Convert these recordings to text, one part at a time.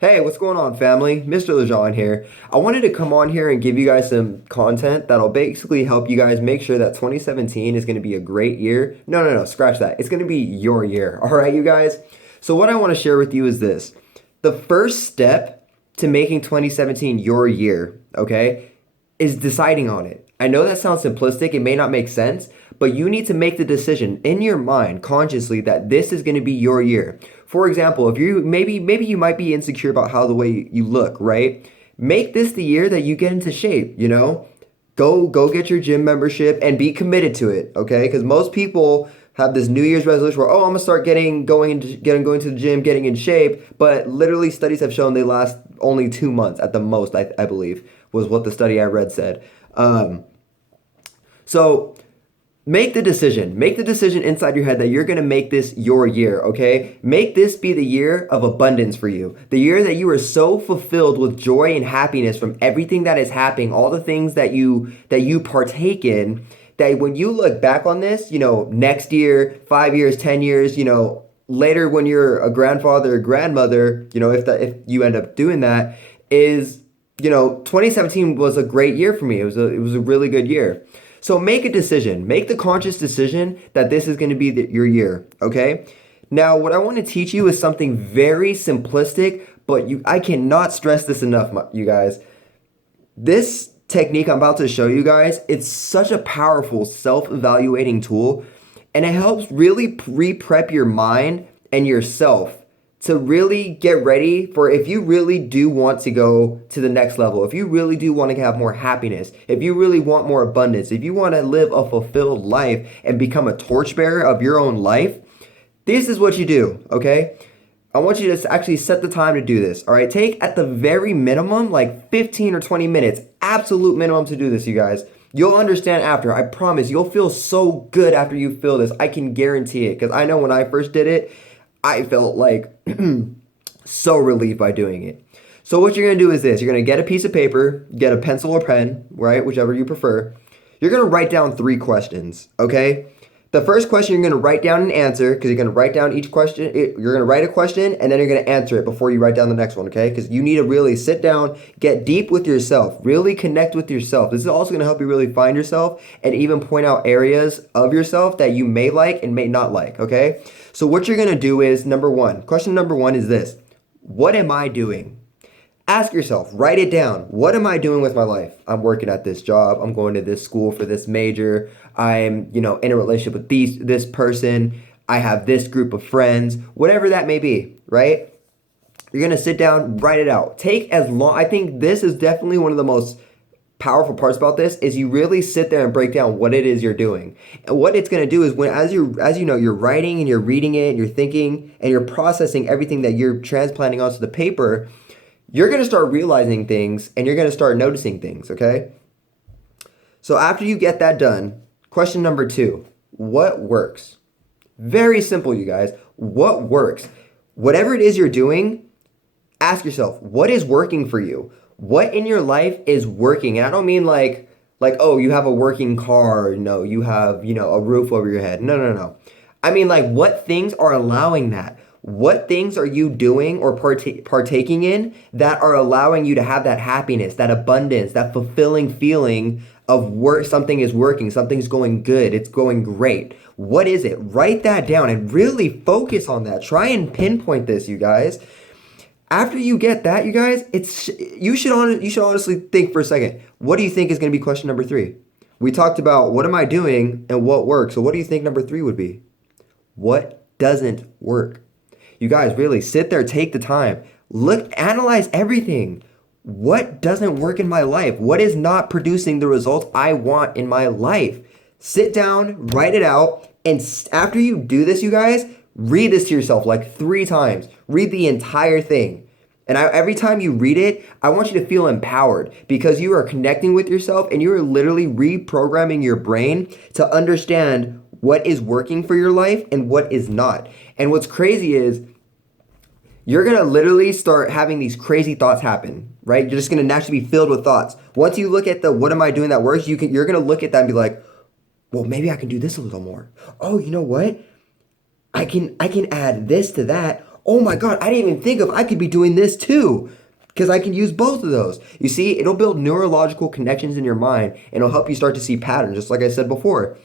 Hey, what's going on, family? Mr. Lijon here. I wanted to come on here and give you guys some content that'll basically help you guys make sure that 2017 is going to be a great year. No, scratch that. It's going to be your year. All right, you guys? So, what I want to share with you is this: the first step to making 2017 your year, okay, is deciding on it. I know that sounds simplistic, it may not make sense, but you need to make the decision in your mind consciously that this is going to be your year. For example, if you maybe you might be insecure about how the way you look, right? Make this the year that you get into shape, you know? Go get your gym membership and be committed to it, okay? Cuz most people have this New Year's resolution where, oh, I'm gonna start going to the gym, getting in shape. But literally, studies have shown they last only 2 months at the most. I believe was what the study I read said. Um, so make the decision. Make the decision inside your head that you're going to make this your year, okay? Make this be the year of abundance for you. The year that you are so fulfilled with joy and happiness from everything that is happening, all the things that you partake in, that when you look back on this, next year, 5 years, 10 years, later when you're a grandfather or grandmother, if you end up doing that, is 2017 was a great year for me. It was a really good year. So make a decision. Make the conscious decision that this is going to be your year, okay? Now, what I want to teach you is something very simplistic, but I cannot stress this enough, you guys. This technique I'm about to show you guys, it's such a powerful self-evaluating tool, and it helps really pre-prep your mind and yourself to really get ready for if you really do want to go to the next level, if you really do want to have more happiness, if you really want more abundance, if you want to live a fulfilled life and become a torchbearer of your own life, this is what you do, okay? I want you to actually set the time to do this, all right? Take at the very minimum like 15 or 20 minutes, absolute minimum to do this, you guys. You'll understand after. I promise. You'll feel so good after you feel this. I can guarantee it because I know when I first did it, I felt like so relieved by doing it. So what you're going to do is this. You're going to get a piece of paper, get a pencil or pen, right? Whichever you prefer. You're going to write down 3 questions, okay? The first question you're going to write down an answer because you're going to write down each question. You're going to write a question and then you're going to answer it before you write down the next one, okay? Because you need to really sit down, get deep with yourself, really connect with yourself. This is also going to help you really find yourself and even point out areas of yourself that you may like and may not like, okay? So what you're going to do is question number one is this. What am I doing? Ask yourself, write it down. What am I doing with my life? I'm working at this job. I'm going to this school for this major. I'm, in a relationship with this person. I have this group of friends, whatever that may be, right? You're going to sit down, write it out. Take as long. I think this is definitely one of the most powerful parts about this is you really sit there and break down what it is you're doing. And what it's going to do is you're writing and you're reading it and you're thinking and you're processing everything that you're transplanting onto the paper, you're going to start realizing things and you're going to start noticing things, okay? So after you get that done, question number 2, what works? Very simple, you guys. What works? Whatever it is you're doing, ask yourself, what is working for you? What in your life is working? And I don't mean like, oh, you have a working car, no, you have, a roof over your head. No. I mean like what things are allowing that? What things are you doing or partaking in that are allowing you to have that happiness, that abundance, that fulfilling feeling of work? Something is working, something's going good, it's going great. What is it? Write that down and really focus on that. Try and pinpoint this, you guys. After you get that, you guys, you should honestly think for a second. What do you think is going to be question number 3? We talked about what am I doing and what works. So what do you think number 3 would be? What doesn't work? You guys really sit there, take the time, look, analyze everything. What doesn't work in my life? What is not producing the results I want in my life? Sit down, write it out, and after you do this, you guys, read this to yourself like 3 times. Read the entire thing. And every time you read it, I want you to feel empowered because you are connecting with yourself and you are literally reprogramming your brain to understand what is working for your life and what is not. And what's crazy is you're going to literally start having these crazy thoughts happen, right? You're just going to naturally be filled with thoughts. Once you look at the what am I doing that works, you're going to look at that and be like, well, maybe I can do this a little more. Oh, you know what? I can add this to that. oh my God, I didn't even think of I could be doing this too. Because I can use both of those. You see, it'll build neurological connections in your mind and it'll help you start to see patterns, just like I said before.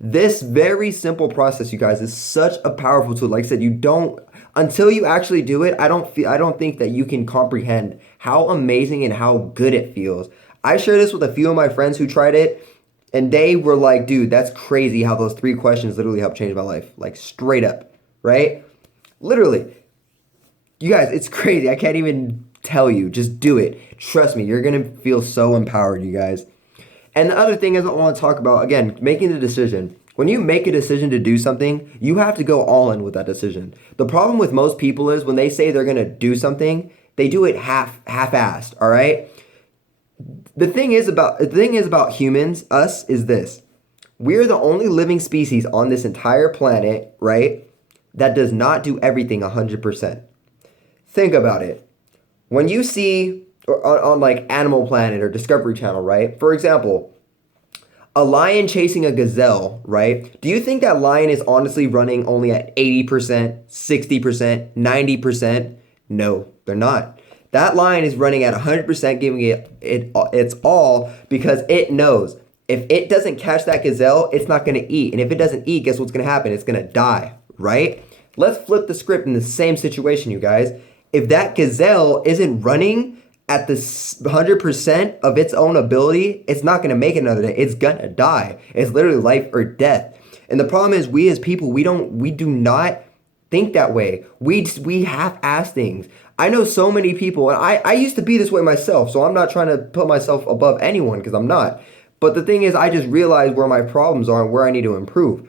This very simple process, you guys, is such a powerful tool. Like I said, you don't until you actually do it, I don't think that you can comprehend how amazing and how good it feels. I shared this with a few of my friends who tried it, and they were like, dude, that's crazy how those 3 questions literally helped change my life. Like straight up, right? Literally. You guys, it's crazy. I can't even tell you. Just do it. Trust me, you're gonna feel so empowered, you guys. And the other thing is I want to talk about, again, making the decision. When you make a decision to do something, you have to go all in with that decision. The problem with most people is when they say they're going to do something, they do it half-assed, all right? The thing is about humans, us, is this. We're the only living species on this entire planet, right, that does not do everything 100%. Think about it. When you see on like Animal Planet or Discovery Channel, right? For example, a lion chasing a gazelle, right? Do you think that lion is honestly running only at 80%, 60%, 90%? No, they're not. That lion is running at 100%, giving it its all because it knows if it doesn't catch that gazelle, it's not going to eat. And if it doesn't eat, guess what's going to happen? It's going to die, right? Let's flip the script in the same situation, you guys. If that gazelle isn't running at the 100% of its own ability, it's not going to make it another day. It's going to die. It's literally life or death. And the problem is we as people, we do not think that way. We half-ass things. I know so many people, and I used to be this way myself, so I'm not trying to put myself above anyone because I'm not. But the thing is, I just realized where my problems are and where I need to improve.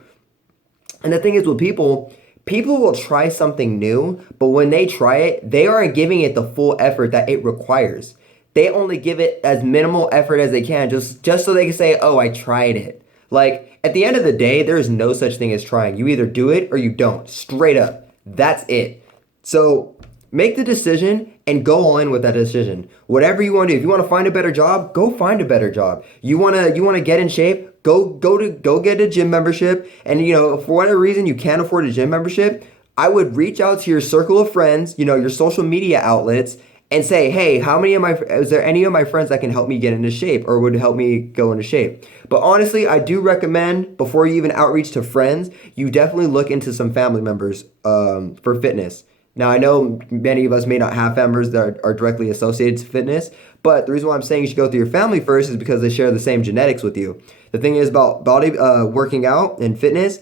And the thing is with people will try something new, but when they try it, they aren't giving it the full effort that it requires. They only give it as minimal effort as they can just so they can say, oh, I tried it. Like, at the end of the day, there is no such thing as trying. You either do it or you don't. Straight up. That's it. So make the decision and go all in with that decision. Whatever you want to do. If you want to find a better job, go find a better job. You want to get in shape, go get a gym membership. And for whatever reason you can't afford a gym membership, I would reach out to your circle of friends, your social media outlets, and say, hey, is there any of my friends that can help me get into shape or would help me go into shape? But honestly, I do recommend before you even outreach to friends, you definitely look into some family members for fitness. Now, I know many of us may not have members that are directly associated to fitness, but the reason why I'm saying you should go through your family first is because they share the same genetics with you. The thing is about working out and fitness,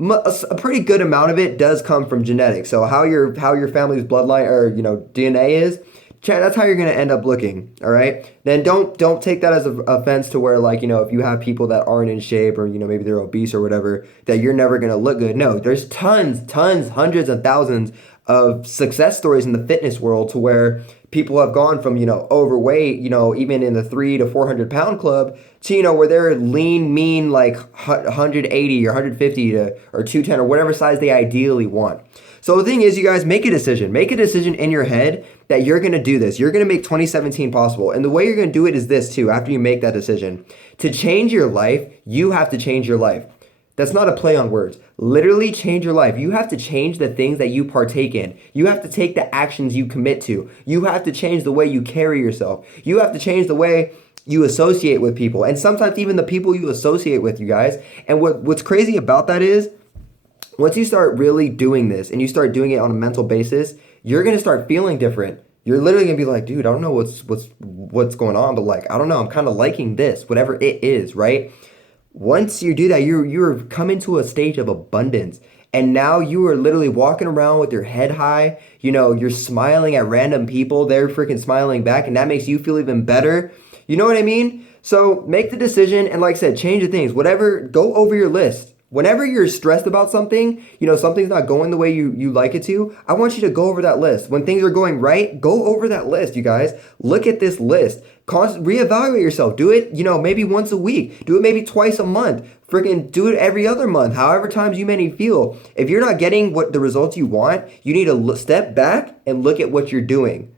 a pretty good amount of it does come from genetics. So how your family's bloodline or DNA is, that's how you're going to end up looking. All right. Then don't take that as an offense to where if you have people that aren't in shape or maybe they're obese or whatever, that you're never going to look good. No, there's tons, hundreds of thousands of success stories in the fitness world to where people have gone from overweight, even in the 300 to 400 pound club to where they're lean, mean, like 180 or 150 or 210 or whatever size they ideally want. So the thing is, you guys, make a decision in your head that you're going to do this. You're going to make 2017 possible. And the way you're going to do it is this too. After you make that decision, to change your life, you have to change your life. That's not a play on words. Literally change your life. You have to change the things that you partake in. You have to take the actions you commit to. You have to change the way you carry yourself. You have to change the way you associate with people. And sometimes even the people you associate with, you guys. And what's crazy about that is once you start really doing this and you start doing it on a mental basis, you're going to start feeling different. You're literally going to be like, dude, I don't know what's going on, but I don't know. I'm kind of liking this, whatever it is, right? Once you do that, you're coming to a stage of abundance. And now you are literally walking around with your head high. You're smiling at random people. They're freaking smiling back. And that makes you feel even better. You know what I mean? So make the decision. And like I said, change the things. Whatever, go over your list. Whenever you're stressed about something, something's not going the way you like it to, I want you to go over that list. When things are going right, go over that list, you guys. Look at this list. Reevaluate yourself. Do it, maybe once a week. Do it maybe twice a month. Freaking do it every other month, however times you may feel. If you're not getting what the results you want, you need to step back and look at what you're doing.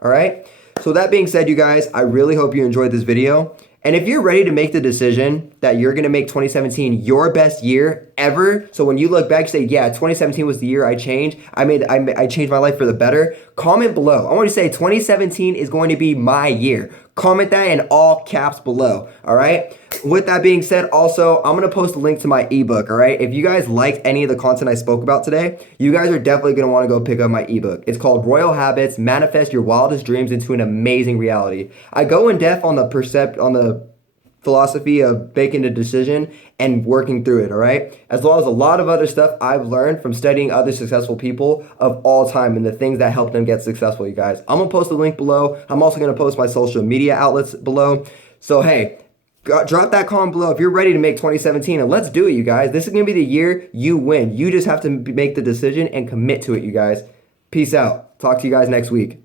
All right? So that being said, you guys, I really hope you enjoyed this video. And if you're ready to make the decision that you're going to make 2017 your best year ever, so when you look back, say, yeah, 2017 was the year I changed. I changed my life for the better. Comment below. I want to say 2017 is going to be my year. Comment that in all caps below. All right. With that being said, also, I'm going to post a link to my ebook. All right. If you guys liked any of the content I spoke about today, you guys are definitely going to want to go pick up my ebook. It's called Royal Habits: Manifest Your Wildest Dreams into an Amazing Reality. I go in depth on the philosophy of making a decision and working through it, all right? As well as a lot of other stuff I've learned from studying other successful people of all time and the things that help them get successful, you guys. I'm gonna post the link below. I'm also gonna post my social media outlets below. So hey, drop that comment below if you're ready to make 2017, and let's do it, you guys. This is gonna be the year you win. You just have to make the decision and commit to it, you guys. Peace out. Talk to you guys next week.